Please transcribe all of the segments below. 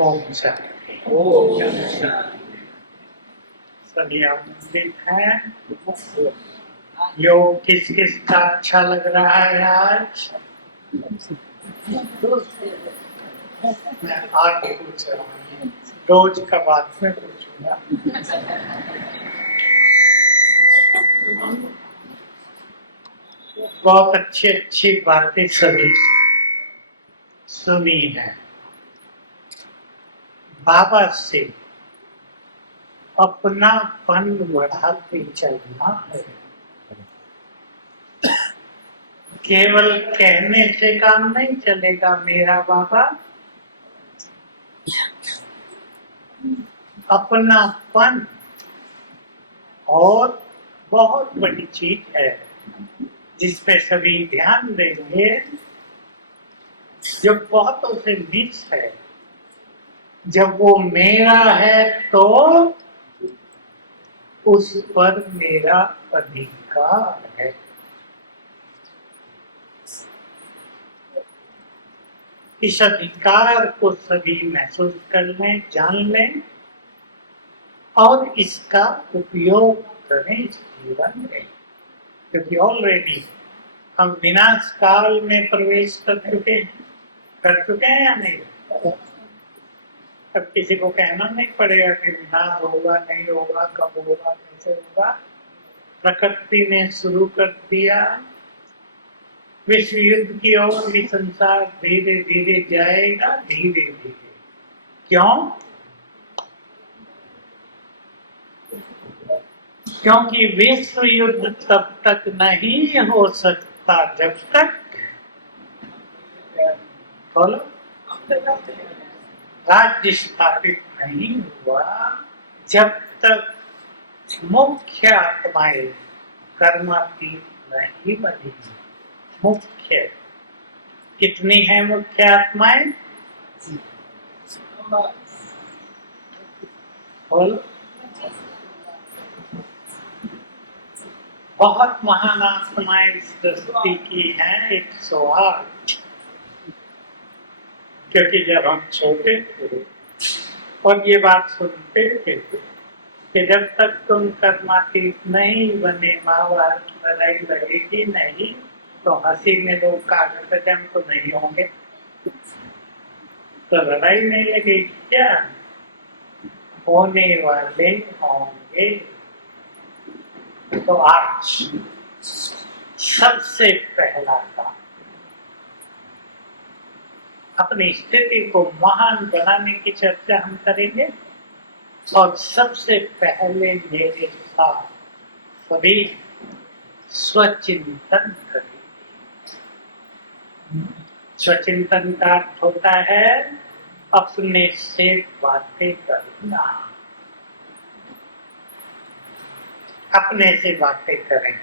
ओम शांति। सभी आनंदित हैं। योग किस किस का अच्छा लग रहा है आज? मैं आगे पूछ रहा हूँ, रोज का बात में पूछूंगा। बहुत अच्छी अच्छी बातें सभी सुनी है। बाबा से अपनापन बढ़ाते चलना है। केवल कहने से काम नहीं चलेगा मेरा बाबा। अपनापन और बहुत बड़ी चीज है जिस पे सभी ध्यान देंगे, जो बहुतों से मिस है। जब वो मेरा है तो उस पर मेरा अधिकार है। इस अधिकार को सभी महसूस कर लें, जान लें और इसका उपयोग करें जीवन में, क्योंकि ऑलरेडी हम विनाश काल में प्रवेश कर चुके हैं या नहीं? अब किसी को कहना नहीं पड़ेगा कि विनाश होगा नहीं होगा, कब होगा, कैसे होगा। प्रकृति ने शुरू कर दिया। विश्व युद्ध की ओर भी संसार धीरे धीरे जाएगा, धीरे धीरे। क्यों? क्योंकि विश्व युद्ध तब तक नहीं हो सकता जब तक बोलो राज्य स्थापित नहीं हुआ, जब तक मुख्य आत्माएं कर्मातीत नहीं बनी। मुख्य कितनी है मुख्य आत्माएं? बोलो। बहुत महान आत्माएं इस सृष्टि की हैं, 108। क्योंकि जब हम छोटे थे और ये बात सुनते थे कि जब तक तुम कर्मातीत नहीं बने, माँ बाप की लड़ाई लगेगी नहीं, तो हंसी में लोग कागज जम तो नहीं होंगे, तो लड़ाई नहीं लगेगी क्या? होने वाले होंगे। तो आज सबसे पहला काम अपनी स्थिति को महान बनाने की चर्चा हम करेंगे और सबसे पहले मेरे साथ सभी स्वचिंतन करेंगे। स्वचिंतन का अर्थ होता है अपने से बातें करना। अपने से बातें करें।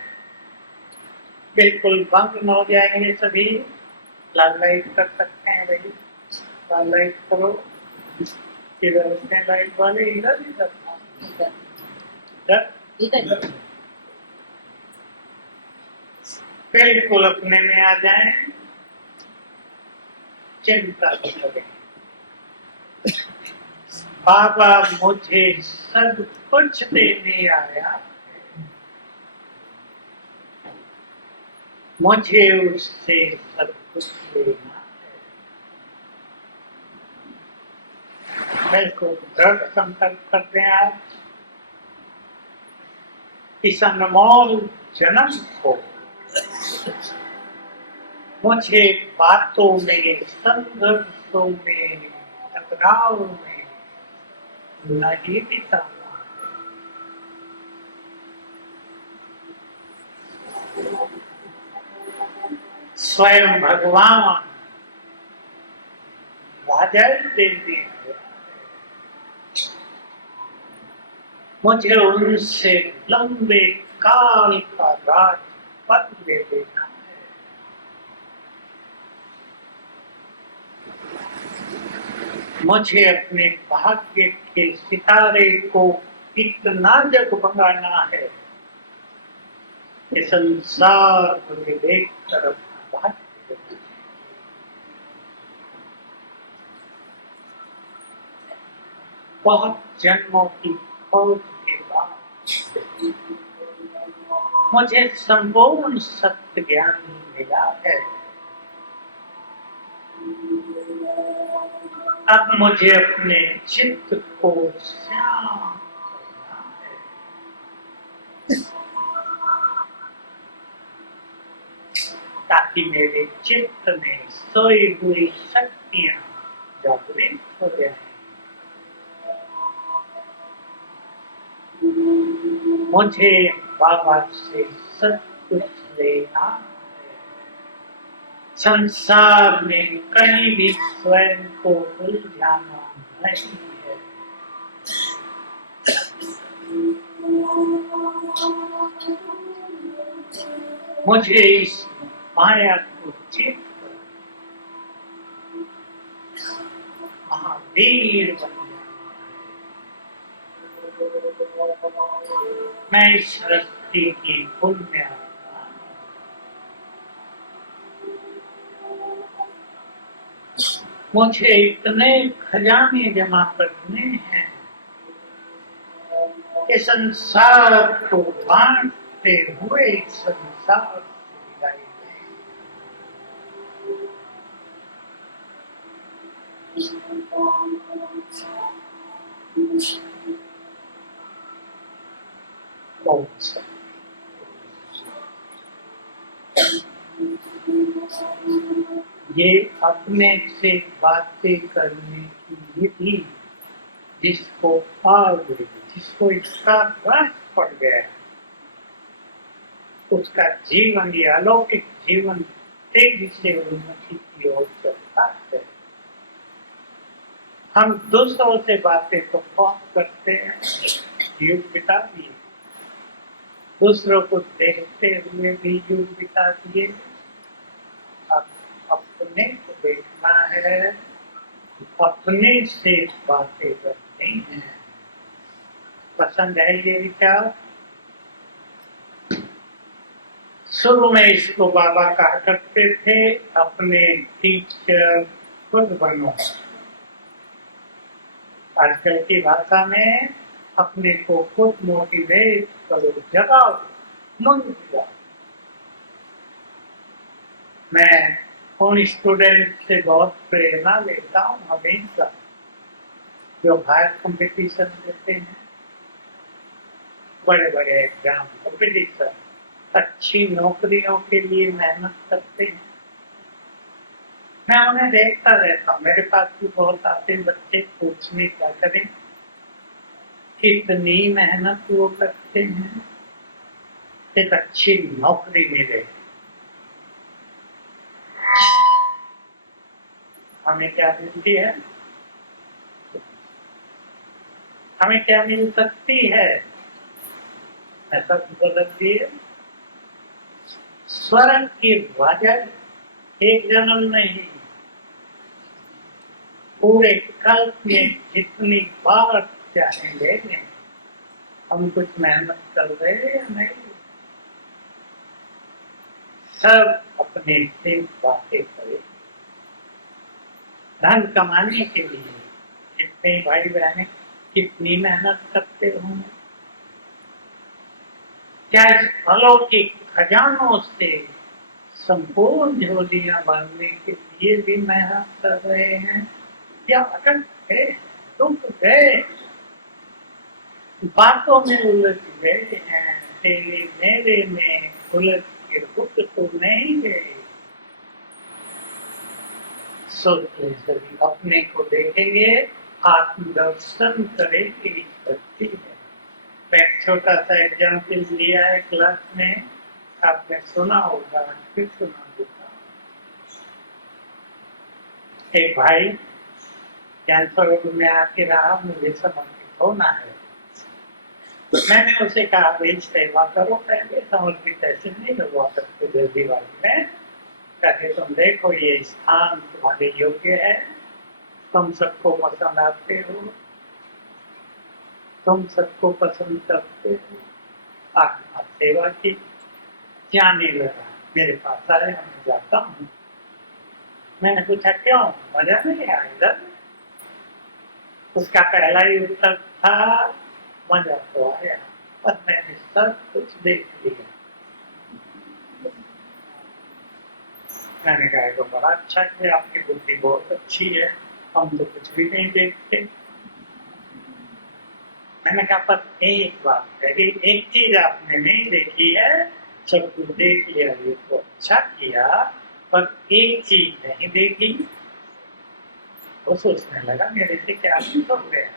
बिल्कुल भंग हो जाएंगे सभी। लाल लाइट कर सकते हैं भाई, लाल लाइट करो। किधर उसने लाइट वाले? इधर इधर बिल्कुल अपने में आ जाएं। चिंता करें, बाबा मुझे सब कुछ देने आया, मुझे उससे सब कुछ लेना है। बिल्कुल दृढ़ संकल्प करते हैं आज इस अनमोल जन्म को मुझे बातों में, संघर्षों में, टकराव में नहीं बिताना। स्वयं भगवान राजा देते मुझे उनसे लंबे काल का राज पद ले देना है। मुझे अपने भाग्य के सितारे को इतना जगमगाना है कि संसार मुझे देख कर भाग्य। बहुत जन्मों की खोज के बाद मुझे संपूर्ण सत्य ज्ञान मिला है। अब मुझे अपने चित्त को शांत करना है, ताकि मेरे चित्त में सोई हुई शक्तियां जागृत हो जाए। मुझे बाबा से सब कुछ लेना है। संसार में कहीं भी स्वयं को उलझाना नहीं है। मुझे इस माया को जीत कर महावीर बन जाना है। मैं इस रस्ते की पुल में आता हूँ। मुझे इतने खजाने जमा करने हैं कि संसार को बांटते हुए संसार से विदाई लें। ये अपने से बातें करने की विधि, जिसको जिसको इसका रस पड़ गया, उसका जीवन, ये अलौकिक जीवन तेजी से उन्नति की ओर चलता है। हम दूसरों से बातें तो बहुत करते हैं, युग बिता दिए, दूसरों को देखते हुए भी युग बिता दिए। अब अपने को देखना है, अपने से बातें करनी है। पसंद है ये विचार? शुरू में इसको बाबा कहा करते थे, अपने टीचर खुद बनो। आजकल की भाषा में अपने को खुद मोटिवेट करो, जगाओ, मन जगाओ। मैं उन स्टूडेंट से बहुत प्रेरणा लेता हूँ हमेशा, जो हायर कंपटीशन देते हैं, बड़े बड़े एग्जाम कंपटीशन, अच्छी नौकरियों के लिए मेहनत करते हैं। मैं उन्हें देखता रहता हूँ, मेरे पास भी बहुत आते बच्चे पूछने क्या करें, कितनी मेहनत वो करते हैं एक अच्छी नौकरी मिले। हमें क्या मिलती है? हमें क्या मिल सकती है? ऐसा बदल दिए, स्वर्ग की वजह एक जन्म नहीं, पूरे कल्प में जितनी बार चाहे ले लें। हम कुछ मेहनत कर रहे हैं या नहीं? सब अपने से बातें करें। धन कमाने के लिए कितने भाई बहनें कितनी मेहनत करते होंगे। क्या इस फलों के खजानों से संपूर्ण झोलियां भरने के लिए भी मेहनत कर रहे हैं, या अटक गए, टूट गए, बातों में उलझ गए हैं, तेरे मेरे में उलझ के रुक तो नहीं गए? सोचते सभी अपने को देखेंगे, आत्मदर्शन करेंगे। इस धरती में मैं एक छोटा सा एग्जाम्पल लिया है क्लास में, आपने सुना होगा, फिर सुना होगा। एक भाई कैंसर में आके रहा, मुझे समर्पित होना है। मैंने उसे कहा, भाई सेवा करो पहले, समर्पित ऐसे नहीं लगवा सकते जल्दीबाजी में। कहते तुम देखो ये स्थान तुम्हारे योग्य है, तुम सबको पसंद आते हो, तुम सबको पसंद करते हो, आत्मा सेवा की। जाने लगा, मेरे पास आया, मैं जाता हूँ। मैंने पूछा क्यों, मजा नहीं आया इधर? उसका पहला ही उत्तर था मजा तो आया पर मैंने सब कुछ देख लिया। मैंने कहा तो बड़ा अच्छा है, आपकी बुद्धि बहुत अच्छी है, हम तो कुछ भी नहीं देखते। मैंने कहा पर एक बात है कि एक चीज आपने नहीं देखी है, सब कुछ देख लिया ये तो अच्छा किया, पर एक चीज नहीं देखी। वो सोचने लगा मेरे से क्या हो गया।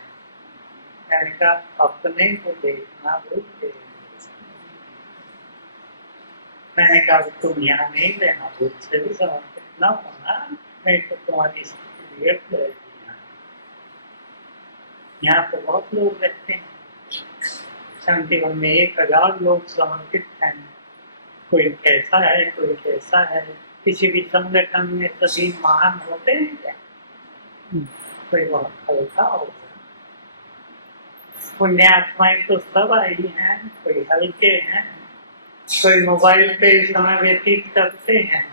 मैंने कहा अपने को देखना भूल गए। मैंने कहा तुम यहाँ नहीं रहना, भूल से भी समर्पित न होना, नहीं तो तुम्हारी स्थिति बिगड़ जाएगी। यहाँ तो बहुत लोग रहते हैं, शांतिवन में 1000 लोग समर्पित हैं। कोई कैसा है, कोई कैसा है। किसी भी संगठन में सभी महान होते हैं क्या? कोई बहुत हल्का होगा। पुण्यात्माएं तो सब आई हैं, कोई हल्के हैं, कोई मोबाइल पे समय व्यतीत करते हैं,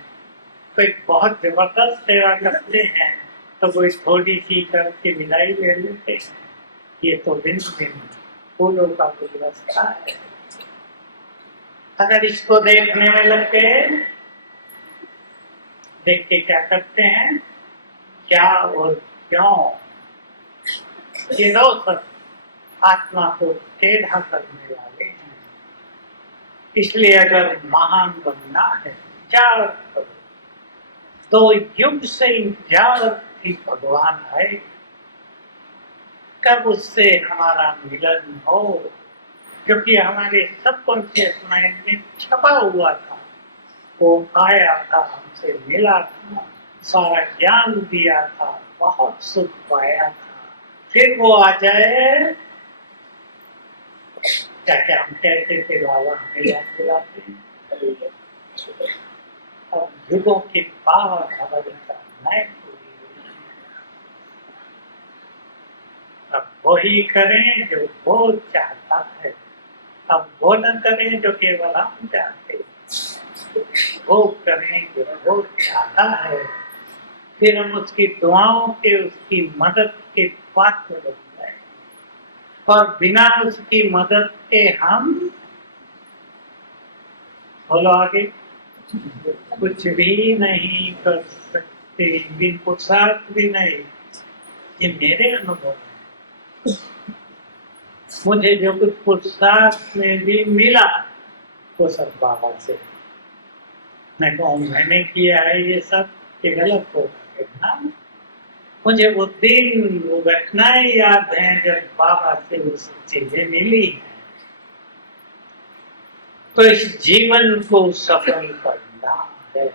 कोई बहुत जबरदस्त सेवा करते हैं, तो कोई थोड़ी सी करके विदाई ले लेते हैं। ये तो दिन दिन फूलों का गुलदस्ता है। अगर इसको देखने में लग गए, देख के क्या करते हैं, क्या और क्यों, ये दो सब आत्मा को टेढ़ा करने वाले हैं। इसलिए अगर महान बनना है, इंतजार करो। तो युग से इंतजार थी भगवान है, कब उससे हमारा मिलन हो, क्योंकि हमारे सबकॉन्शियस माइंड में छपा हुआ था। वो आया था, हमसे मिला था, सारा ज्ञान दिया था, बहुत सुख पाया था। फिर वो आ जाए, क्या क्या हम कहते थे बाबा हमें याद दिलाते हैं। अब युगों के बाद हमारे नए अब वही करें जो वो चाहता है, अब वो न करें जो केवल हम चाहते, वो करें जो वो चाहता है। फिर हम उसकी दुआओं के, उसकी मदद के पात्र बन जाए। और बिना उसकी मदद के हम बोलो आगे कुछ भी नहीं कर सकते, बिन पुरुषार्थ भी नहीं। ये मेरे अनुभव है। मुझे जो कुछ पुरुषार्थ में भी मिला वो सब बाबा से। मैं कहूँ मैंने किया है ये सब, ये गलत होगा। मुझे वो दिन, वो घटनाएं याद हैं जब बाबा से वो सब चीजें मिली। तो इस जीवन को सफल करना है।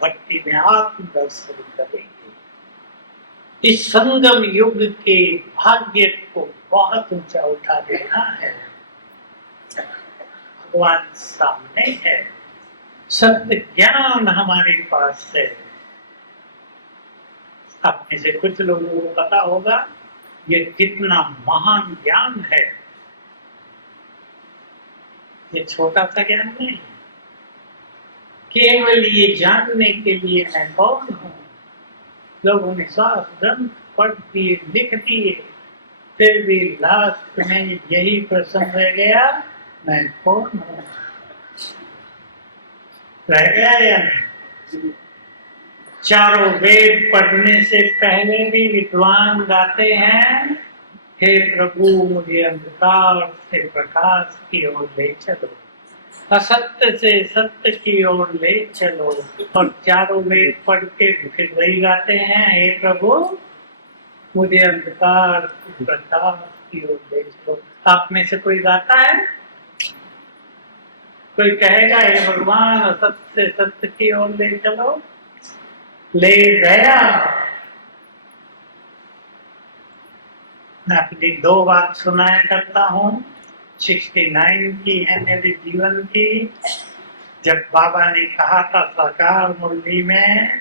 भक्ति में आत्मदर्शन करेंगे। इस संगम युग के भाग्य को बहुत ऊंचा उठा देना है। भगवान सामने है, सत्य ज्ञान हमारे पास है। आप में से कुछ लोगों को पता होगा ये कितना महान ज्ञान है। ये छोटा सा ज्ञान नहीं, केवल ये जानने के लिए मैं कौन हूँ। लोगों ने शास्त्र ग्रंथ पढ़ दिए, लिख दिए, फिर भी लास्ट में यही प्रश्न रह गया, मैं कौन हूँ। रह गया या नहीं? चारों वेद पढ़ने से पहले भी विद्वान गाते हैं, हे प्रभु मुझे अंधकार से प्रकाश की ओर ले चलो, असत्य से सत्य की ओर ले चलो। और चारों वेद पढ़ के फिर वही गाते हैं, हे प्रभु मुझे अंधकार से प्रकाश की ओर ले चलो। आप में से कोई गाता है? कोई कहेगा हे भगवान असत्य से सत्य की ओर ले चलो? ले गया। मैं अपनी 2 बात सुनाया करता हूँ, 69 की है मेरे जीवन की। जब बाबा ने कहा था सरकार मुरली में,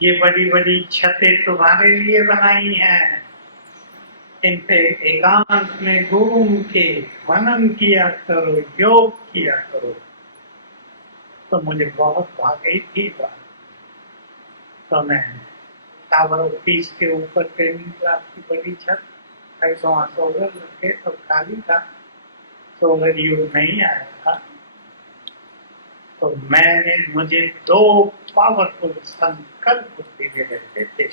ये बड़ी बड़ी छतें तुम्हारे लिए बनाई हैं, इन पे एकांत में घूम के मनन किया करो, योग किया करो। तो मुझे बहुत भागई थी बात। तो मैं टावर ऑफिस के ऊपर ट्रेनिंग क्लास की बड़ी छत, ऐसा वहाँ सोलर लगे तो खाली था, सोलर युग नहीं आया था। तो मुझे दो पावरफुल संकल्प दिए रहते थे,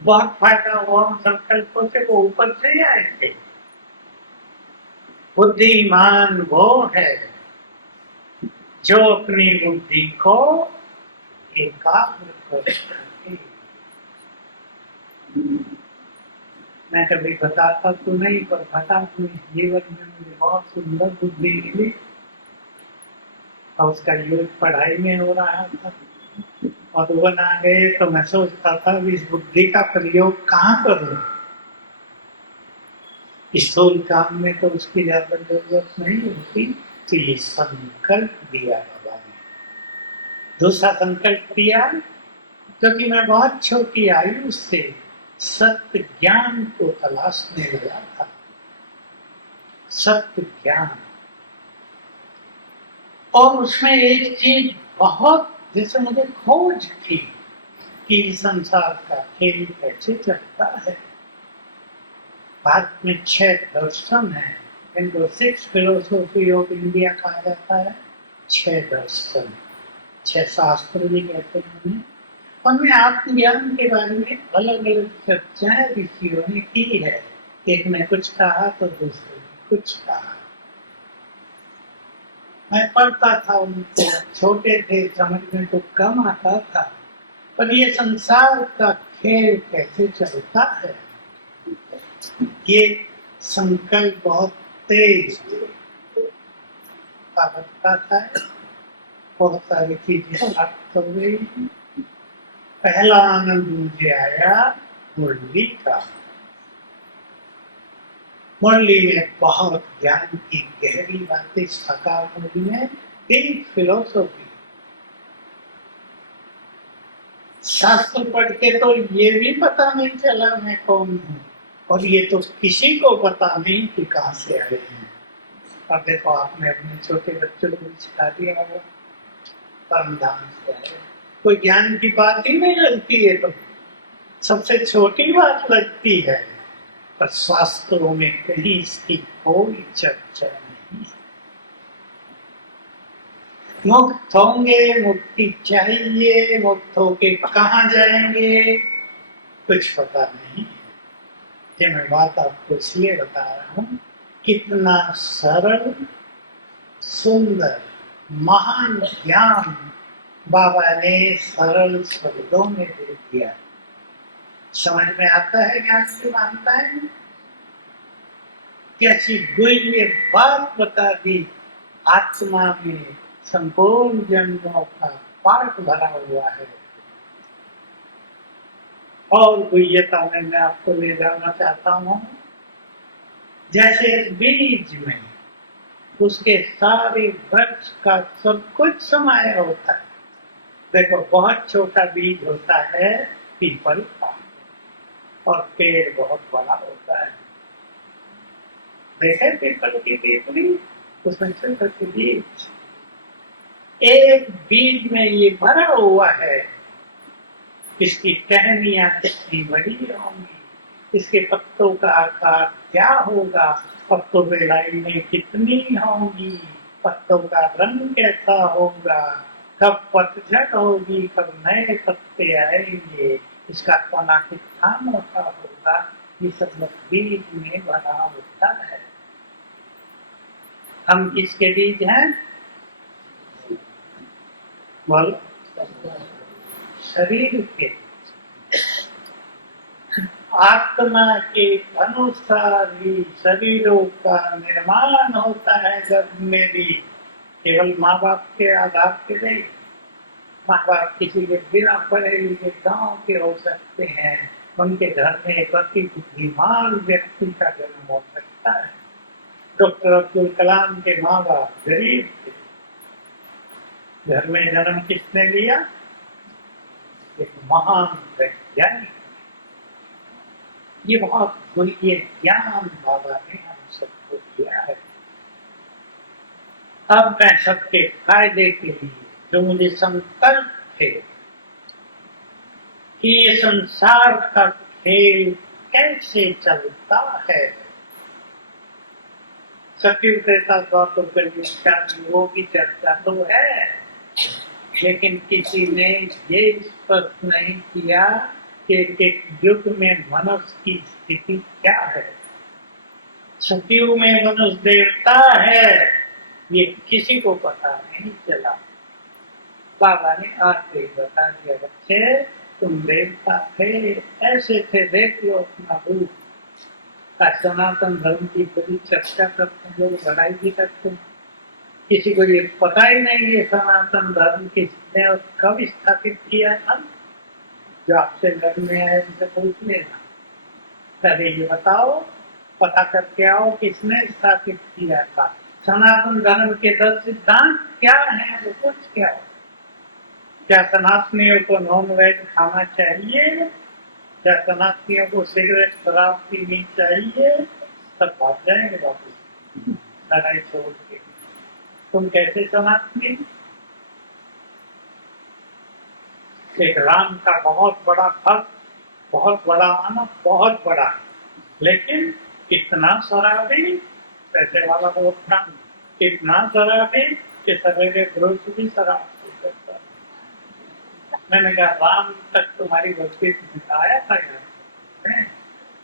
बहुत फायदा हुआ उन संकल्पों से, वो ऊपर से आए थे। बुद्धिमान वो है जो अपनी बुद्धि को एकाग्र कर सके। मैं कभी बताता तो नहीं, पर बता तो जीवन में मुझे बहुत सुंदर बुद्धि मिली और उसका यूज पढ़ाई में हो रहा था। मधुबन आ गए तो मैं सोचता था इस बुद्धि का प्रयोग कहाँ करूं। स्थूल काम में तो उसकी ज्यादा जरूरत नहीं होती, तो ये संकल्प दिया बाबा ने। दूसरा संकल्प दिया क्योंकि मैं बहुत छोटी आयु से सत्य ज्ञान को तलाशने लगा था। सत्य ज्ञान, और उसमें एक चीज बहुत जैसे मुझे खोज थी कि संसार का खेल कैसे चलता है। भारत में 6 दर्शन है, इनको 6 फिलोसॉफी ऑफ इंडिया कहा जाता है। 6 दर्शन, 6 शास्त्र भी कहते हैं उन्हें। उनमें आत्मज्ञान के बारे में अलग अलग चर्चाएं ऋषियों ने की है। एक ने कुछ कहा तो दूसरे ने कुछ कहा। मैं पढ़ता था उनको, छोटे थे, समझ में तो कम आता था, पर ये संसार का खेल कैसे चलता है ये संकल्प बहुत तेज लगता था। बहुत सारी चीजें प्राप्त हो गई। पहला आनंद मुझे आया मुरली का। मुरली में बहुत ज्ञान की गहरी बातें साकार हुई है। डीप फिलोसॉफी, शास्त्र पढ़ के तो ये भी पता नहीं चला मैं कौन हूँ, और ये तो किसी को पता नहीं कि कहाँ से आए हैं। अब देखो, आपने अपने छोटे बच्चों को सिखा दिया होगा परमधाम से आए, कोई ज्ञान की बात ही नहीं लगती है, तो सबसे छोटी बात लगती है, पर शास्त्रों में कहीं इसकी कोई चर्चा नहीं। मुक्त होंगे, मुक्ति चाहिए, मुक्त होके कहाँ जाएंगे कुछ पता नहीं। ये मैं बात आपको इसलिए बता रहा हूँ, कितना सरल सुंदर महान ज्ञान बाबा ने सरल शब्दों में दे दिया। समझ में आता है, ज्ञान से मानता है। कैसी गुह्य बात बता दी। आत्मा में संपूर्ण जन्मों का पाठ भरा हुआ है, और गुह्यता में मैं आपको ले जाना चाहता हूँ। जैसे बीज में उसके सारे वृक्ष का सब कुछ समाया होता है। देखो, बहुत छोटा बीज होता है पीपल का, और पेड़ बहुत बड़ा होता है। देखे पीपल की पीपली, उसमें छोटे बीज, एक बीज में ये भरा हुआ है। इसकी टहनियां कितनी बड़ी होंगी, इसके पत्तों का आकार क्या होगा, पत्तों पे लाइनें कितनी होंगी, पत्तों का रंग कैसा होगा, कब पतझड़ होगी, कब नए पत्ते आएंगे, इसका तना कितना मोटा होगा, ये सब बीज में भरा होता है। हम किसके बीज हैं? बोलो, शरीर के। आत्मा के अनुसार ही शरीरों का निर्माण होता है गर्भ में भी, केवल माँ बाप के आधार पे नहीं। माँ बाप किसी के बिना पढ़े लिखे गांव के हो सकते हैं, उनके घर में एक अति बुद्धिमान व्यक्ति का जन्म हो सकता है। डॉक्टर अब्दुल कलाम के माँ बाप गरीब थे, घर में जन्म किसने लिया? एक महान वैज्ञानिक। ये बहुत मूल्य ज्ञान बाबा ने हम सबको दिया है। अब मैं सबके फायदे के लिए जो मुझे संकल्प थे, कि ये संसार का खेल कैसे चलता है। सत्युग त्रेता द्वापर कलयुग युगों की चर्चा तो है, लेकिन किसी ने ये स्पष्ट नहीं किया कि एक युग में मनुष्य की स्थिति क्या है। सतयुग में मनुष्य देवता है, ये किसी को पता नहीं चला। बाबा ने आके बता दिया, बच्चे तुम देवता थे, ऐसे थे, देख लो अपना रूप। सनातन धर्म की बड़ी चर्चा करते हैं लोग, लड़ाई भी करते हैं। किसी को ये पता ही नहीं ये सनातन धर्म किसने और कब स्थापित किया था। जो आपसे लड़ने आए उनसे पूछ लेना, पहले ये बताओ, पता करके आओ किसने स्थापित किया था। सनातन धर्म के 10 सिद्धांत क्या हैं, वो कुछ क्या हो। क्या सनातनियों को नॉन वेज खाना चाहिए? क्या सनातनियों को सिगरेट शराब पीनी चाहिए? सब भाग जाएंगे वापस लड़ाई छोड़ के। तुम कैसे सनातनी? एक राम का बहुत बड़ा भक्त, बहुत बड़ा माना, बहुत बड़ा, लेकिन इतना शराबी, पैसे वाला बहुत था, इतना शराबी कि सवेरे पुरुष भी शराब पी सकता। मैंने कहा राम तक तुम्हारी भक्ति आया था यार,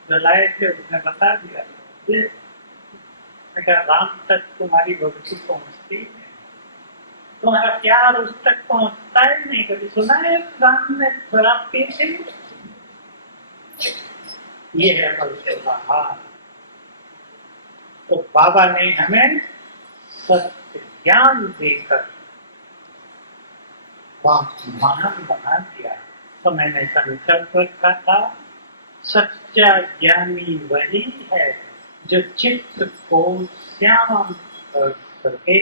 जो लाए थे उसने बता दिया। मैं कहा राम तक तुम्हारी भक्ति पहुंचती है, तुम्हारा प्यार उस तक पहुंचता है नहीं। कभी सुना है राम ने शराब पी थी? ये है मनुष्य का हाल। तो बाबा ने हमें सत्य ज्ञान देकर महान बना दिया। तो मैंने संकल्प रखा था, सच्चा ज्ञानी वही है जो चित्त को श्याम कर सके।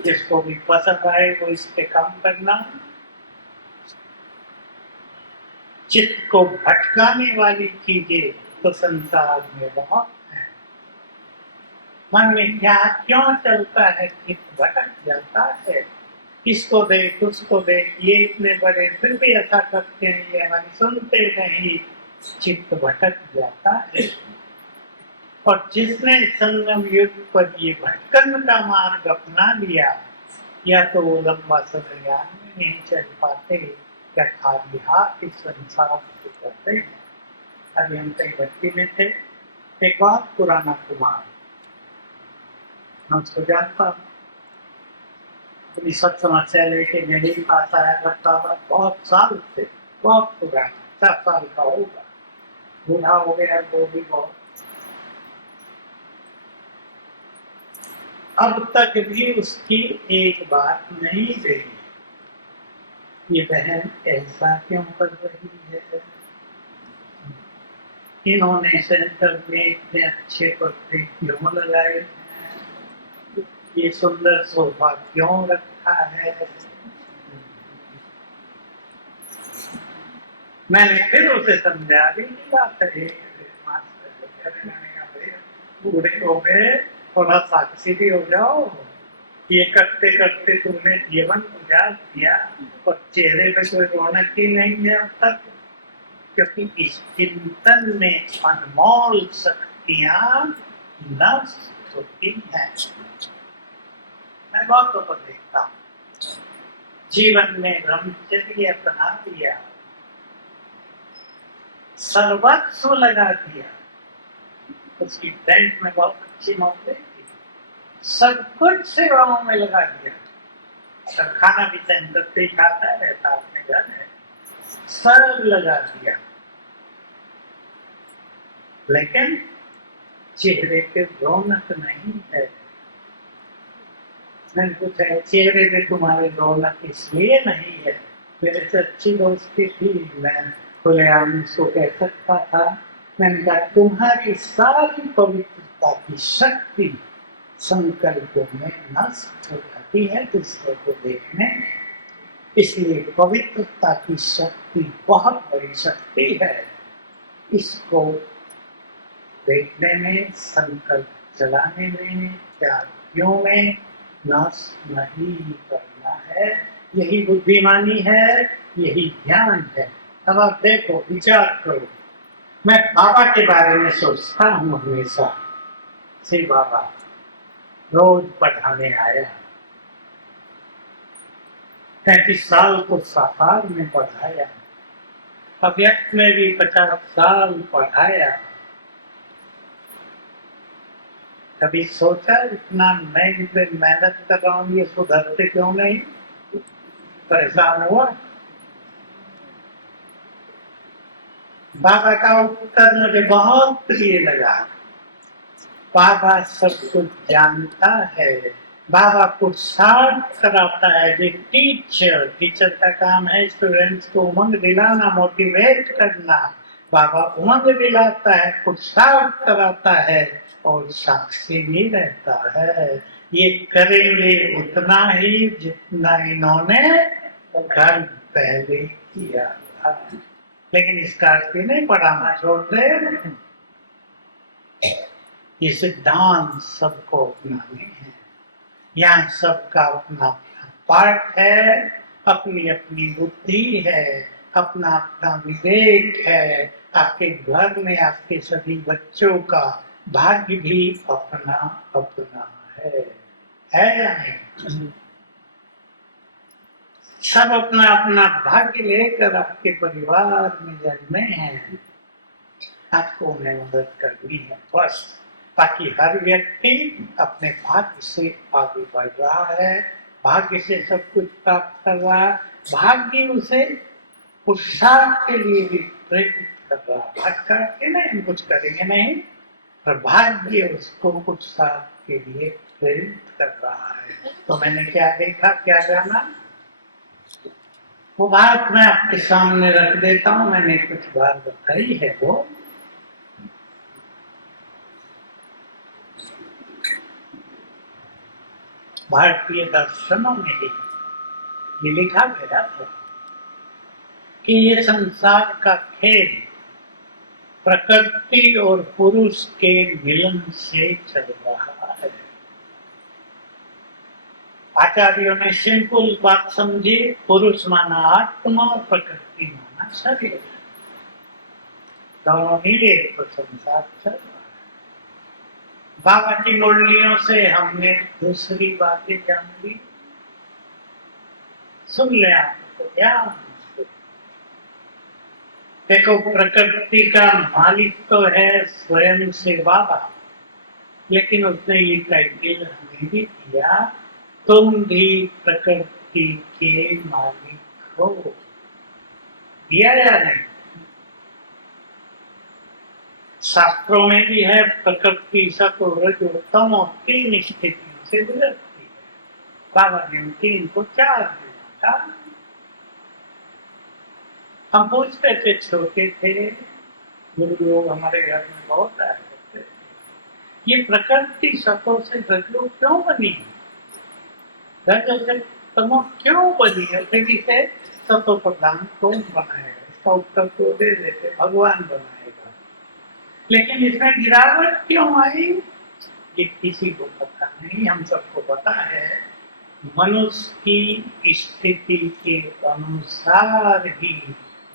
जिसको भी पसंद आए वो इस पे काम करना। चित्त को भटकाने वाली चीजें तो संसार में बहुत है। मन में क्या क्यों चलता है, चित्त भटक जाता है। इसको देख उसको देख, ये इतने बड़े फिर भी ऐसा करते हैं, ये हमारी सुनते नहीं, चित्त भटक जाता है। और जिसने संगम युग पर ये भटकन का मार्ग अपना लिया, या तो वो लंबा समय ज्ञान में नहीं चल पाते, या खाली हाथ इस संसार से करते हैं। अभी हम कई भक्ति में थे, एक बहुत पुराना कुमार, मैं उसको जानता हूँ, अपनी सब समस्या लेके मेरे पास आया करता था, बहुत साल से, बहुत पुराना, 4 साल का होगा, बूढ़ा हो गया वो भी बहुत। अब तक भी उसकी एक बात नहीं गई, ये बहन ऐसा क्यों कर रही है, इन्होंने सेंटर में इतने अच्छे पर्दे क्यों लगाए, ये सुंदर सोफा क्यों रखा है। मैंने फिर उसे समझा भी नहीं बात है, बूढ़े हो गए, थोड़ा साक्षी भी हो जाओ। ये करते करते तुमने जीवन गुजार दिया और चेहरे पे कोई रौनक ही नहीं है अब तक, क्योंकि इस चिंतन में अनमोल शक्तियां नष्ट होती हैं। मैं बहुतों को देखता हूँ, जीवन में ब्रह्मचर्य अपना दिया, सर्वस्व लगा दिया, उसकी बैंक में बहुत अच्छी नौकरी थी, सब कुछ सेवाओं में लगा दिया, सब खाना भी सेंटर पे खाता रहता, अपने घर है, सब लगा दिया, लेकिन चेहरे पे रौनक नहीं है। मैंने पूछा चेहरे पे तुम्हारे रौनक इसलिए नहीं है, मेरे से अच्छी दोस्ती थी, मैं खुलेआम उसको कह सकता था। मैंने कहा तुम्हारी सारी पवित्रता की शक्ति संकल्पों में नष्ट हो जाती है दूसरों को देखने में, इसलिए पवित्रता की शक्ति बहुत बड़ी शक्ति है, इसको देखने में, संकल्प चलाने में, त्यागियों में नष्ट नहीं करना है। यही बुद्धिमानी है, यही ज्ञान है। अब आप देखो, विचार करो। मैं बाबा के बारे में सोचता हूँ हमेशा। श्री बाबा रोज पढ़ाने आया, 35 साल को साकार में पढ़ाया, अव्यक्त में भी 50 साल पढ़ाया। कभी सोचा इतना मैं इन पे मेहनत कर रहा हूँ, ये सुधरते क्यों नहीं? परेशान हुआ? बाबा का उत्तर मुझे बहुत प्रिय लगा। बाबा सब कुछ जानता है, बाबा कुछ साथ कराता है। जो टीचर का काम है स्टूडेंट्स को उमंग दिलाना, मोटिवेट करना। बाबा उमंग दिलाता है, कुछ साथ कराता है और साक्षी भी रहता है। ये करेंगे उतना ही जितना इन्होंने कल पहले किया था। लेकिन इसका अर्थ नहीं पढ़ाना छोड़ दे। ये सिद्धांत सबको अपनाने हैं। यहाँ सबका अपना अपना पाठ है, अपनी अपनी बुद्धि है, अपना अपना विवेक है। आपके घर में आपके सभी बच्चों का भाग्य भी अपना अपना है या नहीं? सब अपना अपना भाग्य लेकर आपके परिवार में जन्मे हैं। आपको उन्हें मदद करनी है बस। ताकि हर व्यक्ति अपने भाग्य से आगे बढ़ रहा है, भाग्य से सब कुछ प्राप्त कर रहा है, भाग्य उसे पुरुषार्थ के लिए भी प्रेरित कर रहा है। भाग्य करके नहीं, हम कुछ करेंगे नहीं, पर भाग्य उसको पुरुषार्थ के लिए प्रेरित कर रहा है। तो मैंने क्या देखा, क्या जाना, वो बात मैं आपके सामने रख देता हूँ। मैंने कुछ बात बताई है वो। भारतीय दर्शनों में ही ये लिखा गया था कि ये संसार का खेल प्रकृति और पुरुष के मिलन से चल रहा है। आचार्यों ने सिंपल बात समझी, पुरुष माना आत्मा, प्रकृति माना शरीर, दोनों मिले तो संसार चल रहा है। बाबा की मुरलियों से हमने दूसरी बातें जान ली। सुन ले आपको ध्यान से। देखो, प्रकृति का मालिक तो है स्वयं से बाबा, लेकिन उसने ये टाइटल हमें भी दिया, तुम भी प्रकृति के मालिक हो। दिया या नहीं? शास्त्रों में भी है, प्रकृति सतो रजो तमो तीन स्थितियों से गुजरती है। बाबा ने उन तीन को 4 दिया था। हम पूछते थे, छोटे थे, गुरु लोग हमारे घर में बहुत आए करते थे, ये प्रकृति सतो से रजो क्यों बनी, रजो से तमो क्यों बनी है, फिर इसे सतो प्रधान कौन बनाएगा? इसका उत्तर तो दे देते, भगवान बनाएगा। लेकिन इसमें गिरावट क्यों आई, ये किसी को पता नहीं। हम सबको पता है, मनुष्य की स्थिति के अनुसार ही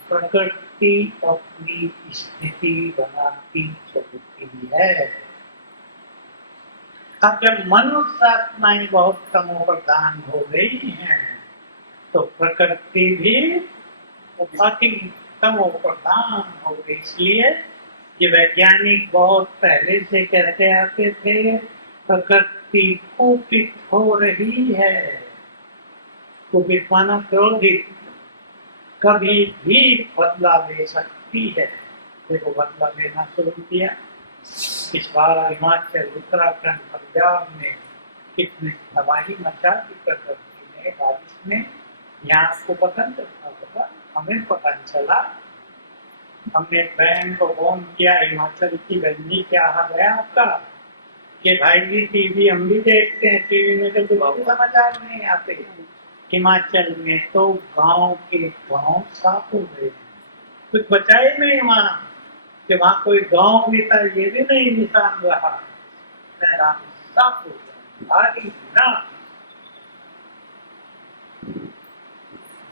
प्रकृति अपनी स्थिति बनाती चलती है। अब जब मनुष्य आत्माएं बहुत तमो प्रधान हो गई हैं, तो प्रकृति भी अति तमो प्रधान हो गई। इसलिए ये वैज्ञानिक बहुत पहले से कहते आते थे, प्रकृति कुपित हो रही है। कुपित माना क्रोधित, कभी भी बदला ले सकती है। देखो, बदला लेना शुरू किया। इस बार हिमाचल, उत्तराखंड, पंजाब में कितनी तबाही मचा दी प्रकृति ने, बारिश में। यहाँ आपको पता नहीं चलता होगा, हमें पता नहीं चला। हमने बहन को फोन किया, हिमाचल की बहन जी क्या हाल है आपका, कि भाई जी टीवी हम भी देखते हैं, टीवी में तो कुछ समाचार नहीं आते। हिमाचल में तो गांव के गांव साफ हो गए, कुछ बचा ही नहीं वहां, कि वहां कोई गांव भी था ये भी नहीं निशान रहा। साफ हो गया भारी ना।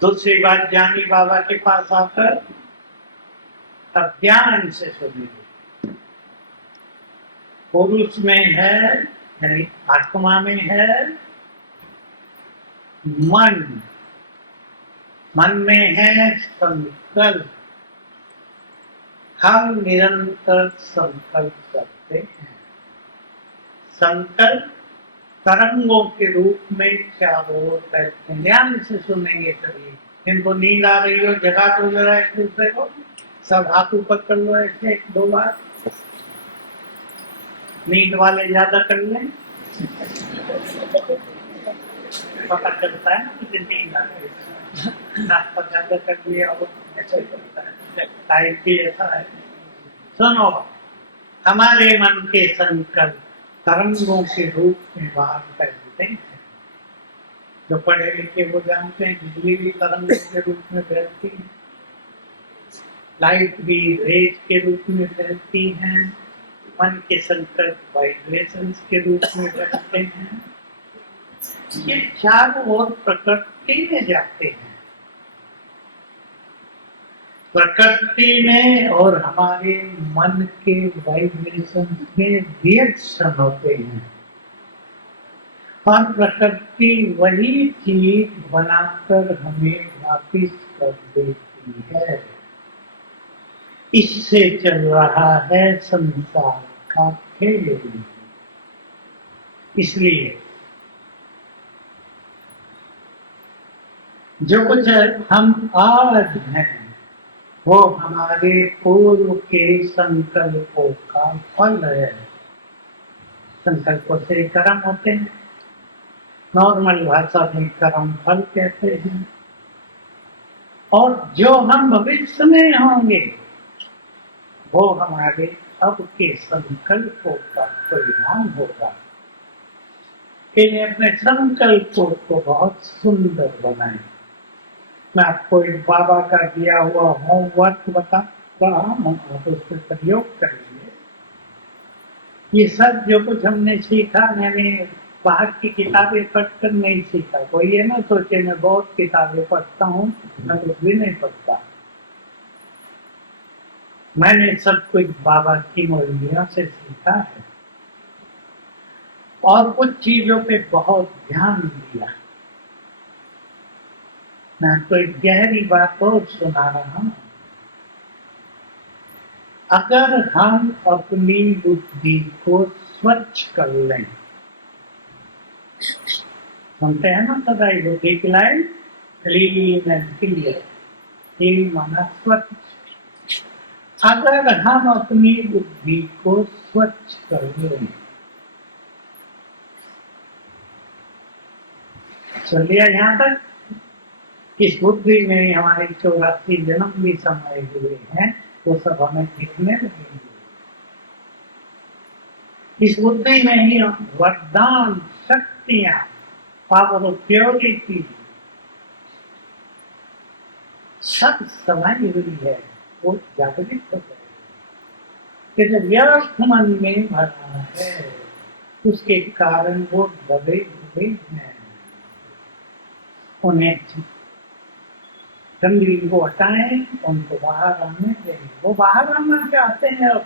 दूसरी बात, ज्ञानी बाबा के पास आकर अब ध्यान से सुनिए। पुरुष में है, यानी आत्मा में है मन, मन में है संकल्प। हम निरंतर संकल्प करते हैं। संकल्प तरंगों के रूप में चारों ओर फैलते हैं। ध्यान से सुनेंगे सभी। जिनको नींद आ रही हो जगा तो जरा एक दूसरे को, सब हाथ ऊपर कर लो ऐसे एक दो बार। नींद वाले ज्यादा कर लें, पता चलता है ना मुझे नींद आ रही है। नाश्ता ज्यादा कर लिया और ऐसा ही करता है, टाइम भी ऐसा है। सुनो, हमारे मन के संकल्प तरंगों के रूप में बाहर फैलते हैं। जो पढ़े लिखे वो जानते हैं बिजली भी तरंगों के रूप में फैलती है, लाइट भी रेज के रूप में फैलती है, मन के संकल्प वाइब्रेशंस के रूप में फैलते हैं। ये चारों ओर प्रकृति में जाते हैं। प्रकृति में और हमारे मन के वाइब्रेशन में रिएक्शन होते हैं और प्रकृति वही चीज बनाकर हमें वापिस कर देती है। इससे चल रहा है संसार का खेल। इसलिए जो कुछ हम आज हैं वो हमारे पूर्व के संकल्पों का फल है। संकल्पों से कर्म होते हैं, नॉर्मल भाषा में कर्म फल कहते हैं। और जो हम भविष्य में होंगे वो हमारे अब के संकल्पों का परिणाम होगा। इन्हें अपने संकल्पों को बहुत सुंदर बनाएं। मैं आपको एक बाबा का दिया हुआ होमवर्क बता रहा हूँ, आप उस पर प्रयोग करेंगे। ये सब जो कुछ हमने सीखा, मैंने बाहर की किताबें पढ़कर नहीं सीखा। कोई ये ना सोचे मैं बहुत किताबें पढ़ता हूँ, मैं कुछ भी नहीं पढ़ता। मैंने सब कुछ बाबा की मौलियों से सीखा है और कुछ चीजों पे बहुत ध्यान दिया। मैं आपको एक गहरी बात और सुना रहा हूं। अगर हम अपनी बुद्धि को स्वच्छ कर लें, सुनते हैं ना सदाई बुद्धि की line, clean and clear. Clean माना स्वच्छ। अगर हम अपनी बुद्धि को स्वच्छ कर लें, चल लिया यहाँ तक। इस बुद्धि में हमारे 84 जन्म भी समाये हुए हैं, वो सब हमें दिखने लगेंगे। इस बुद्धि में ही वरदान, शक्तियां, पावर ऑफ प्योरिटी सब समाई हुई है, वो जागृत हो जाएगी। कि जब व्यर्थ मन में भरा है उसके कारण वो दबे हुए हैं। उन्हें गंदगी को हटाएं, उनको बाहर आने दें। वो बाहर आना चाहते हैं। अब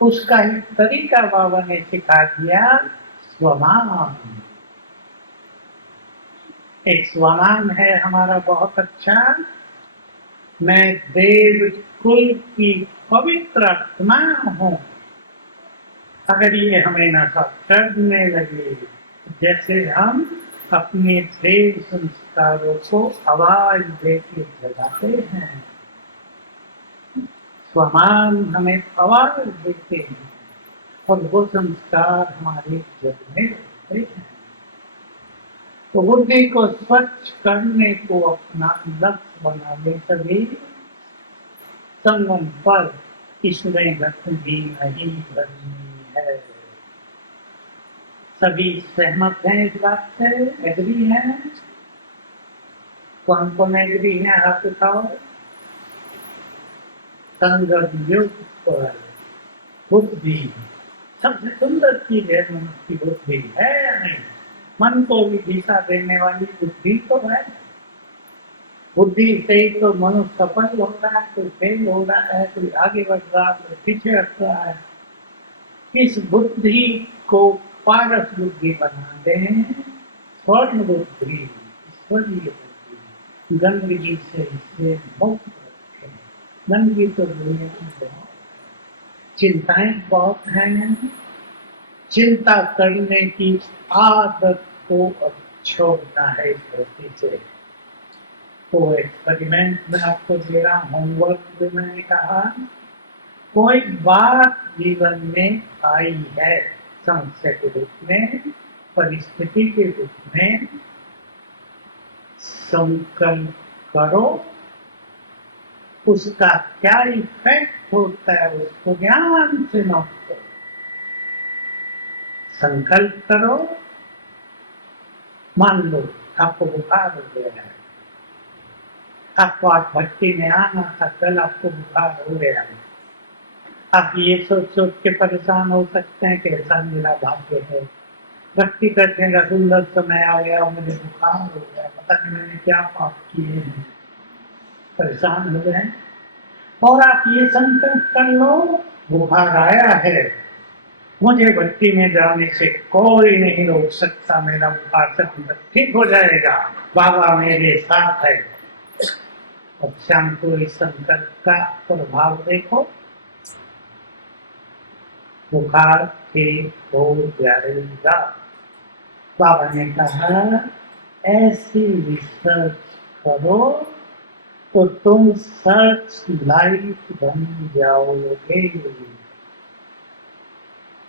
उसका एक तरीका बाबा ने सिखा दिया, स्वमान। एक स्वमान है हमारा बहुत अच्छा, मैं देव कुल की पवित्र आत्मा हूँ। अगर ये हमें नशा करने लगे, जैसे हम अपने देव संस्कारों को आवाज देके जगाते हैं, स्वमान हमें आवाज देते हैं और वो संस्कार हमारे जग में होते हैं। तो बुद्धि को स्वच्छ करने को अपना लक्ष्य बना ले सभी। संगम पर इसमें गति भी नहीं करनी है। सभी सहमत हैं इस बात से, एग्री हैं? कौन कौन एग्री है हाथ उठाओ। संगम युग पर बुद्धि सबसे सुंदर चीज है। मनुष्य की बुद्धि है या नहीं? मन को भी दिशा देने वाली बुद्धि तो है। बुद्धि से ही तो मनुष्य सफल हो रहा है, कोई फेल हो रहा है, कोई आगे बढ़ रहा है, कोई पीछे हट रहा है। इस बुद्धि को पारस बुद्धि बना दें, स्वर्ण बुद्धि, ईश्वरीय बुद्धि, गंदगी से इसे मुक्त रखें। गंदगी तो दुनिया में बहुत, चिंताएं बहुत हैं। चिंता करने की आदत को अब छोड़ना है इस धरती से। तो एक्सपेरिमेंट में आपको दे रहा, होमवर्क में मैंने कहा, कोई बात जीवन में आई है समस्या के रूप में, परिस्थिति के रूप में, संकल्प करो, उसका क्या इफेक्ट होता है उसको ध्यान से नोट करो। संकल्प करो, मान लो आपको बुखार हो गया है, आपको आज भट्टी में आना था, कल आपको बुखार हो गया है। आप ये सोच सोच के परेशान हो सकते हैं कि ऐसा मेरा भाग्य है, भक्ति करने का सुंदर समय आ गया और मुझे बुखार हो गया, पता नहीं मैंने क्या पाप किए हैं, परेशान हो गए। और आप ये संकल्प कर लो, बुखार आया है, मुझे भक्ति में जाने से कोई नहीं रोक सकता, मेरा बुखार से ठीक हो जाएगा, बाबा मेरे साथ है। और शाम को इस संकल्प का प्रभाव देखो, बुखार ठीक हो जाएगा। बाबा ने कहा ऐसी रिसर्च करो तो तुम सर्च लाइट बन जाओगे।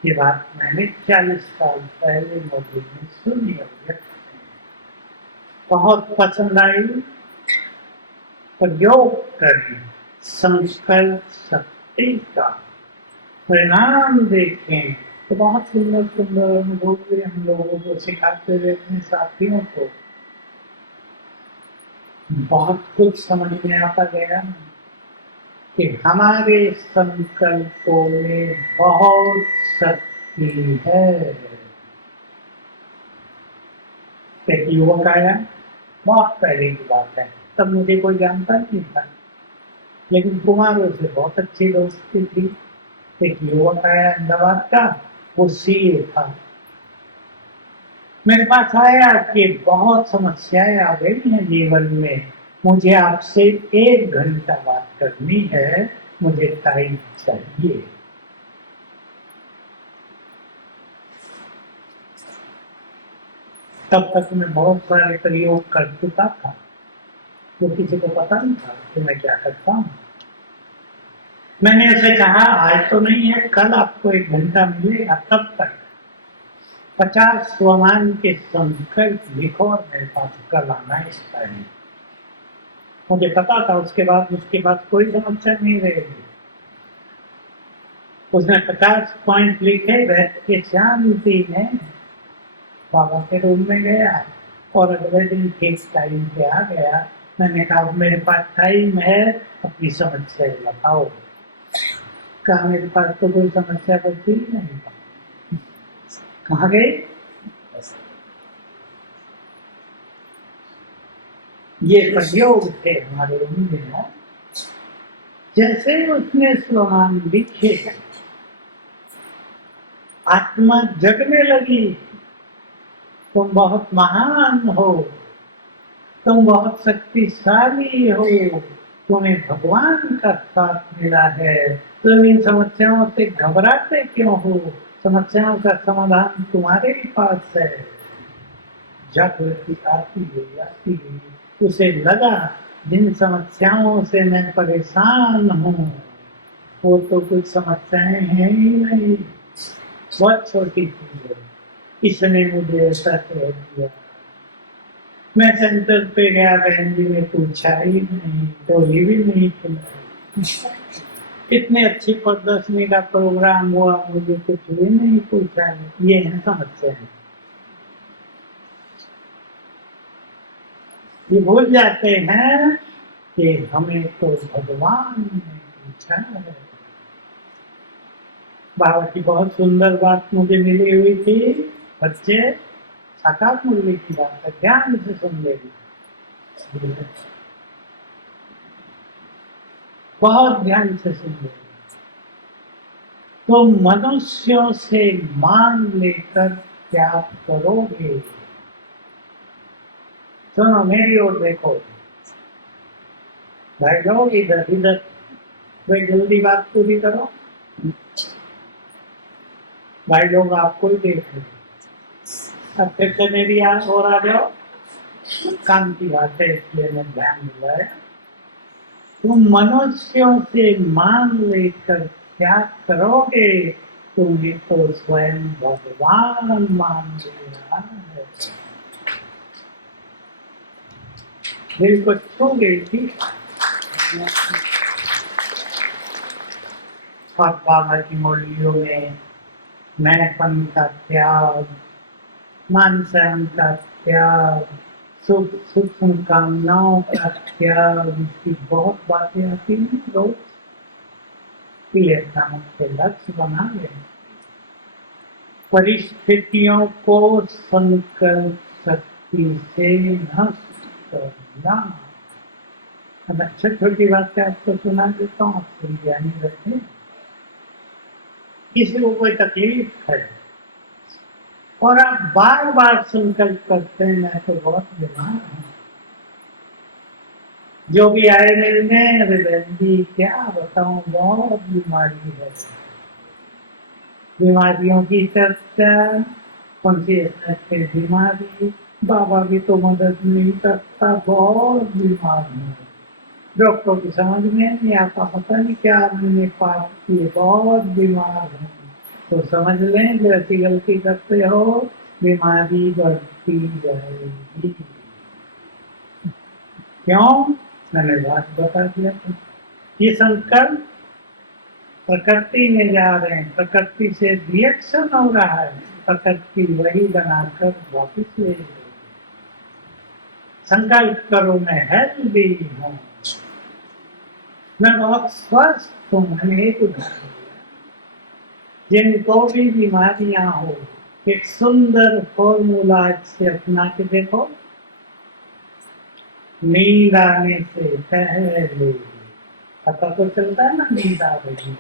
ये बात मैंने 40 साल पहले मोदी में सुनी है, बहुत पसंद आई। प्रयोग करें, संकल्प शक्ति का परिणाम देखें। तो बहुत सुंदर सुंदर अनुभव हम लोगों को सिखाते हुए अपने साथियों को बहुत कुछ समझ में आता गया कि हमारे संकल्पों में बहुत शक्ति है। एक युवक आया, बहुत पहले की बात है, तब मुझे कोई जानता नहीं था, लेकिन कुमारों से बहुत अच्छी दोस्ती थी। एक युवक आया अहमदाबाद का, वो सीए था, मेरे पास आया कि बहुत समस्याएं आ गई हैं जीवन में, मुझे आपसे 1 घंटा बात करनी है, मुझे टाइम चाहिए। तब तक मैं बहुत सारे प्रयोग कर चुका था, तो किसी को पता नहीं था कि मैं क्या करता हूँ। मैंने उसे कहा आज तो नहीं है, कल आपको 1 घंटा मिलेगा, तब तक 50 स्वमान के संकल्प लिखो और मेरे पास कल आना इस टाइम। मुझे पता था उसके बाद कोई समस्या नहीं रहेगी। उसने 50 पॉइंट लिखे, बैठ के शांति में बाबा के रूम में गया और अगले दिन ठीक टाइम पे आ गया। मैंने कहा मेरे पास टाइम है, अपनी समस्या बताओ। कहा मेरे पास तो कोई समस्या बचती ही नहीं। कहाँ गए? ये प्रयोग थे हमारे में। जैसे उसने स्लोगान लिखे, आत्मा जगने लगी, तुम बहुत महान हो, तुम बहुत शक्तिशाली हो, तुम्हें भगवान का साथ मिला है, तुम इन समस्याओं से घबराते क्यों हो, समस्याओं का समाधान तुम्हारे ही पास है। जागृति आती है, उसे लगा जिन समस्याओं से मैं परेशान हूँ वो तो कुछ समस्याएं हैं ही नहीं, बहुत छोटी चीज है, इसने मुझे ऐसा कह दिया। मैं सेंटर पे गया, बहन जी ने पूछा ही नहीं, तो ये भी नहीं पूछा। इतनी अच्छी प्रदर्शनी का प्रोग्राम हुआ, मुझे कुछ भी नहीं पूछा। ये है समस्या है, ये भूल जाते हैं कि हमें तो भगवान ने पूछा है। बाबा की बहुत सुंदर बात मुझे मिली हुई थी, बच्चे साकार मूल्य की बात है, ध्यान से सुन लेंगे। बहुत ध्यान से सुनिए। तो मनुष्यों से मांग लेकर क्या करोगे? सुनो, मेरी ओर देखो भाई लोग, इधर इधर भाई, जल्दी बात पूरी करो। भाई लोग आपको ही देख रहे हैं। अब फिर से मेरी ओर आ जाओ। काम की बात है इसलिए मैं ध्यान दिला है। तुम मनुष्यों से मांग लेकर क्या करोगे? तुम्हें तो स्वयं भगवान मांग ले रहा है। दिल को छू गई थी। और बाबा की मुरलियों में मैंपन का त्याग, मान सहन का त्याग, सुख सूक्ष्म कामनाओं का त्याग, इसकी बहुत बातें आती हैं रोज। क्लियर नामक के लक्ष्य बना ले। परिस्थितियों को संकल्प शक्ति से नष्ट करना। अब अच्छा, छोटी बात से आपको सुना देता हूँ, आपको ज्ञानी रखें। किसी को कोई तकलीफ है और आप बार बार संकल्प करते हैं, मैं तो बहुत बीमार हूँ, जो भी आए मिलने, अरे जी क्या बताऊं, बहुत बीमारी है। बीमारियों की चर्चा, कॉन्शियसनेस की बीमारी, बाबा भी तो मदद नहीं करता, बहुत बीमार हूँ। डॉक्टर की समझ में नहीं आता, पता नहीं क्या मैंने पाप किए, बहुत बीमार हूँ। तो समझ लें, जैसी गलती करते हो बीमारी बढ़ती जाएगी। क्यों? मैंने बात बता दिया था। ये संकल्प प्रकृति में जा रहे हैं, प्रकृति से रिएक्शन हो रहा है, प्रकृति वही बनाकर वापिस ले रही है। संकल्प करो मैं हेल्दी हूँ, मैं बहुत स्वस्थ हूँ। मैंने एक उदाहरण दिया, जिनको भी बीमारियां हो, एक सुंदर फॉर्मूला से अपना के देखो। नींद आने से पहले, पता तो चलता है ना नींद आ रही है,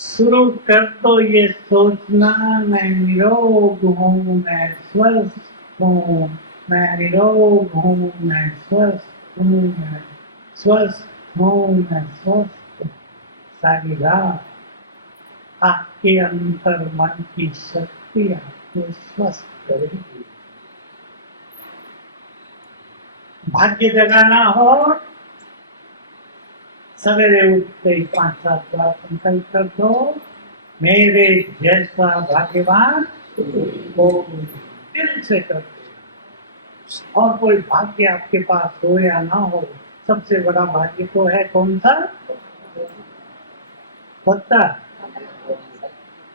शुरू कर दो ये सोचना, मैं निरोग हूँ, मैं स्वस्थ हूँ, मैं निरोग हूँ, मैं स्वस्थ हूँ, मैं स्वस्थ हूँ, मैं स्वस्थ हूँ। सारी रात आपके अंतर मन की शक्ति आपको स्वस्थ करेगी। भाग्य जगाना हो, सवेरे उठते ही 5-7 बार संकल्प कर दो, मेरे जैसा भाग्यवान हो, दिल से कर दो। और कोई भाग्य आपके पास हो या ना हो, सबसे बड़ा भाग्य तो है कौन सा? पता?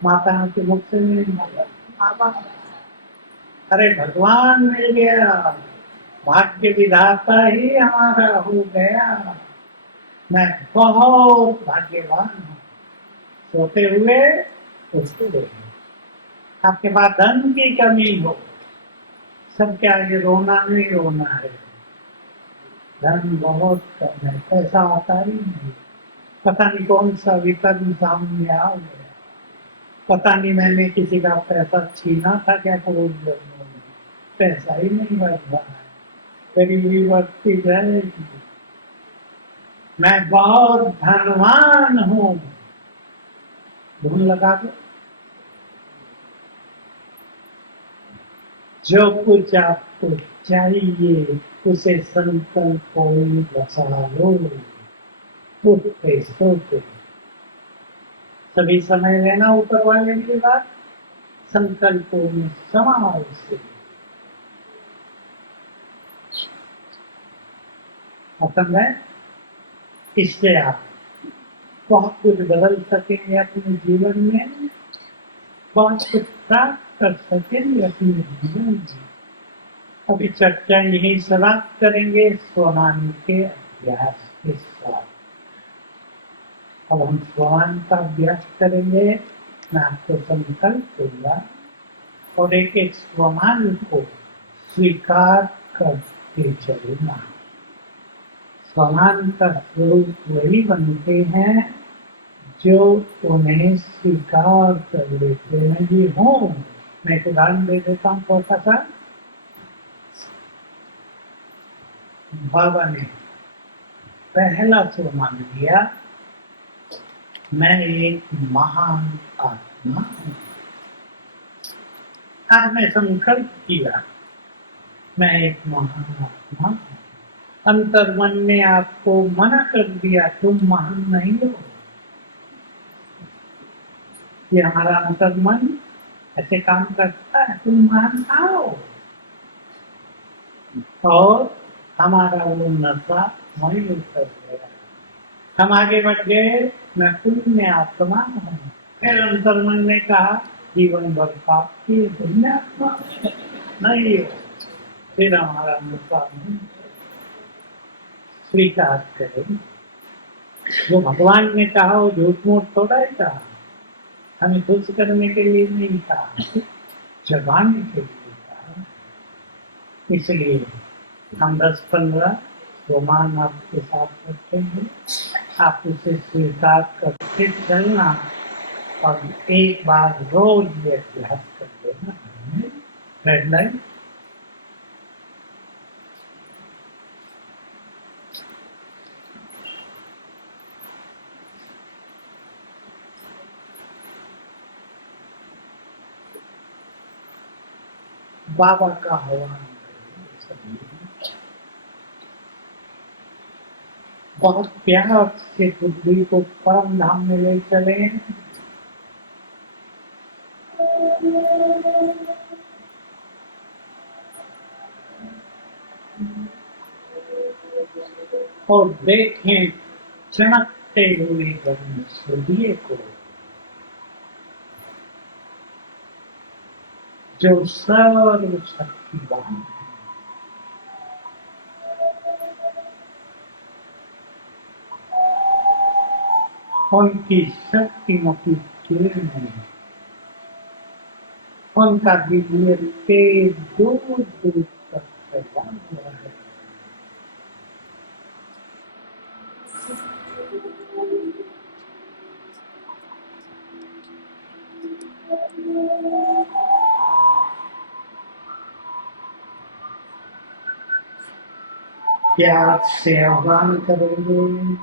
माता के मुख से नहीं माता। अरे भगवान मिल गया, भाग्य विधाता ही हमारा हो गया। मैं बहुत भाग्यवान हूँ। सोते हुए उसको देखिए। आपके पास धन की कमी हो, सबके आगे रोना नहीं रोना है। धन बहुत कम है, पैसा आता ही नहीं, पता नहीं कौन सा विकर्म सामने आ गया, पता नहीं मैंने किसी का पैसा छीना था क्या करोड़ जन्मों में, पैसा ही नहीं बढ़ रहा है, गरीबी बढ़ती जाएगी। मैं बहुत धनवान हूँ, धुन लगा दो। जो कुछ आपको चाहिए उसे संकल्पों में बसा लो। उठते सोते सभी समय लेना ऊपर वाले की बात, संकल्पों में समाओ से। पसंद है? इससे आप बहुत कुछ बदल सकेंगे अपने जीवन में, बहुत कुछ प्राप्त कर सकेंगे अपने जीवन में। अभी चर्चा यही समाप्त करेंगे स्वमान के अभ्यास के साथ। अब हम स्वमान का अभ्यास करेंगे। मैं आपको संकल्प दूंगा और एक एक स्वमान को स्वीकार करते चलना। समांतर स्वरूप वही बनते हैं जो उन्हें स्वीकार कर लेते हैं। ये हो, मैं एक उदाहरण दे देता हूँ छोटा सा। बाबा ने पहला तो मान लिया, मैं एक महान आत्मा हूँ। आज मैं संकल्प किया, मैं एक महान आत्मा हूँ। अंतर्मन ने आपको मना कर दिया, तुम महान नहीं हो। ये हमारा अंतर्मन ऐसे काम करता है, तुम महान आओ। और हमारा वो नशा वहीं उतर गया। हम आगे बढ़ गए, मैं पुण्य आत्मा हूँ। फिर अंतर्मन ने कहा, जीवन भर पाप की पुण्य आत्मा नहीं हो। फिर हमारा नशा स्वीकार करें। जो भगवान ने कहा वो झूठ मूठ थोड़ा ही कहा, हमें खुश करने के लिए नहीं कहा, जगाने के लिए कहा। इसलिए हम 10-15 रोमान आपके साथ करते हैं, आप उसे स्वीकार करके चलना और एक बार रोज ये अभ्यास कर लेना। रेड लाइन बाबा का आह्वान बहुत प्यार से बुद्धि को परम धाम में ले चले। और देखें चमकते हुए सूर्य को, जो सर्वशक्तिवान है। उनकी शक्तिमती किरणें, उनका दिव्य तेज दूर दूर तक फैला हुआ है। प्यार से आह्वान करेंगे,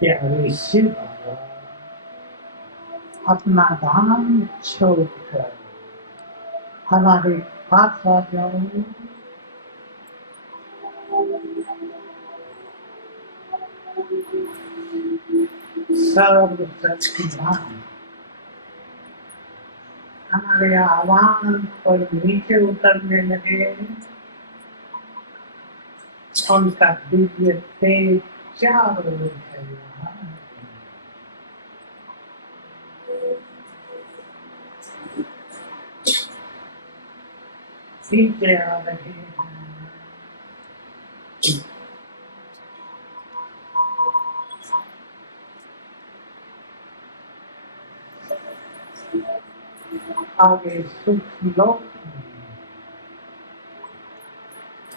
प्यारे शिव बाबा, अपना धाम छोड़कर हमारे पास आ जाओ। सर्वशक्तिमान हमारे आह्वान पर नीचे उतरने लगे। उनका दिव्य तेज चारों ओर फैल रहा है। नीचे आ रहे हैं। आगे सूक्ष्म लोक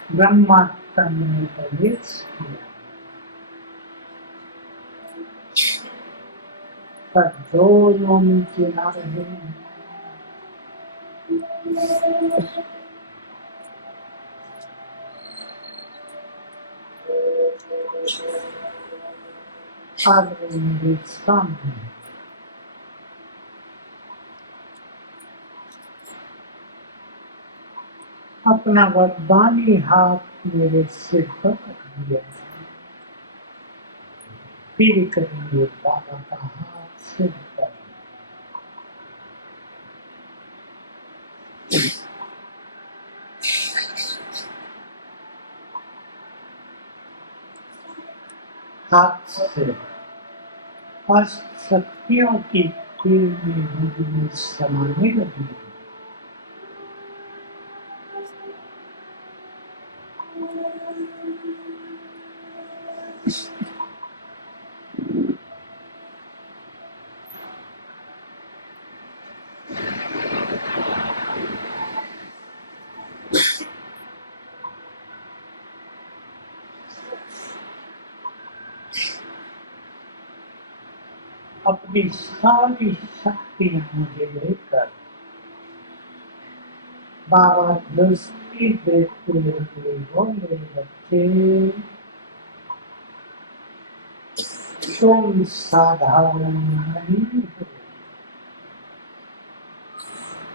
ब्रह्मा तन में प्रवेश किया, पर दोनों नीचे आ रहे हैं। आगे मेरे सामने अपना वरदानी हाथ मेरे सिर पर रख दिया। फिर करेंगे बाबा का हाथ सिर पर। हाथ से अष्ट शक्तियों की किरणें समाने लगी। अपनी सारी शक्तियां मुझे लेकर बाबा दृष्टि देते हुए बोले, बच्चे तुम साधारण नहीं हो,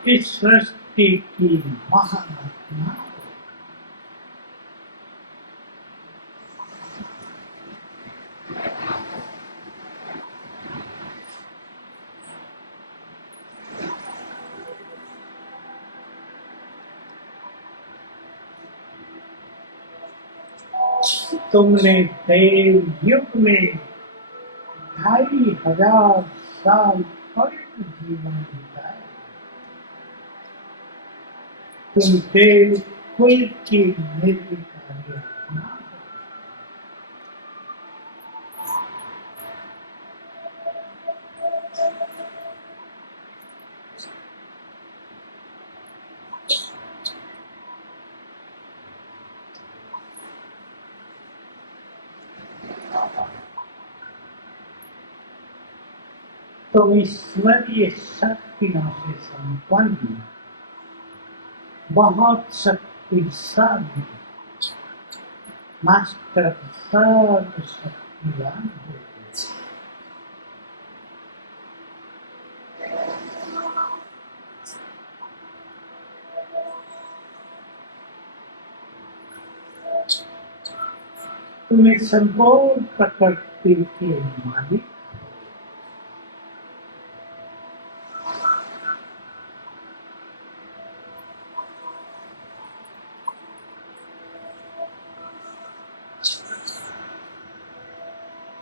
इस सृष्टि की महात्मा। तुमने देव युग में 2500 साल पवित्र जीवन बिताया। तुम देव कुल की निर्विकारी आत्मा हो। तुम ईश्वरीय शक्तियों से संपन्न बहुत शक्तिशाली मास्टर सर्वशक्तिवान हो। तुम्हें संपूर्ण प्रकृति के मालिक,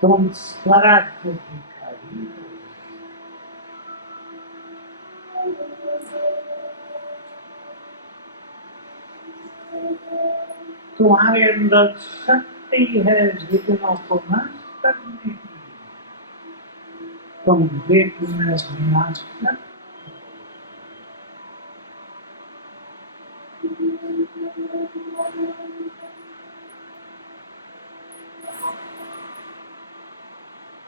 तुम स्वराज्य अधिकारी हो। तुम्हारे अंदर शक्ति है विघ्नों को नष्ट करने की। तुम विघ्न विनाशक।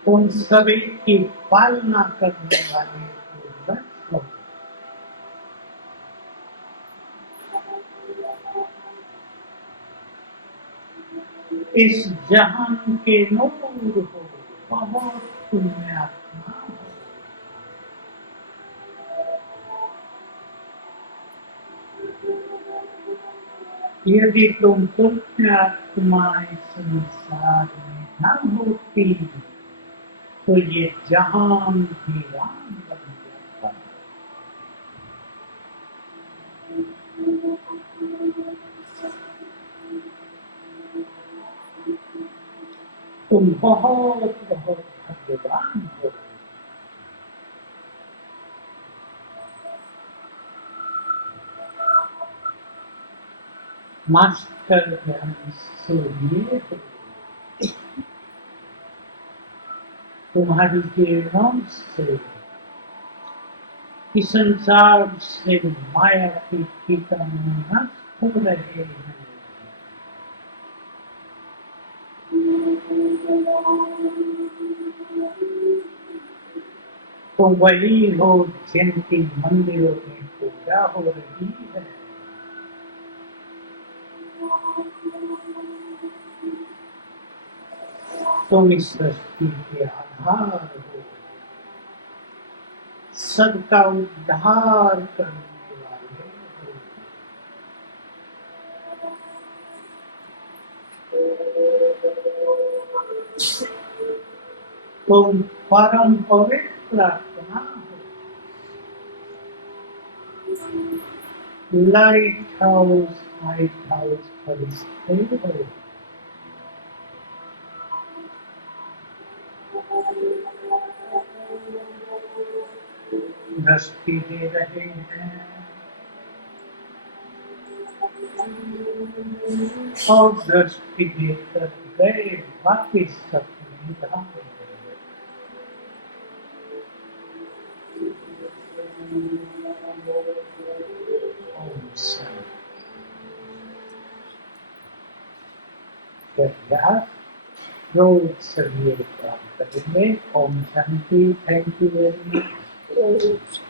तुम सभी की पालना करने वाले पूर्वज हो। इस जहान के नूर हो, बहुत पुण्य आत्मा हो। यदि तुम पुण्य आत्मा इस संसार में न होती तो ये जहान वीरान बन जाता। तुम बहुत बहुत भाग्यवान हो। मास्टर ज्ञान सूर्य हो। तुम्हारी किरणों से इस संसार से माया की कीटाणु नष्ट हो रहे हैं। तो वही हो जिनकी मंदिरों में पूजा हो रही है। तुम इस सृष्टि के आधार हो, सबका उद्धार करने वाले हो। तुम परम पवित्र आत्मा हो। लाइट हाउस फरिश्ते हो। दृष्टि दे रहे हैं और दृष्टि देकर गए, बाकी सब निभा गए। ओम शांति। रोज सभी काम करेंगे। ओम शांति। Thank you very much.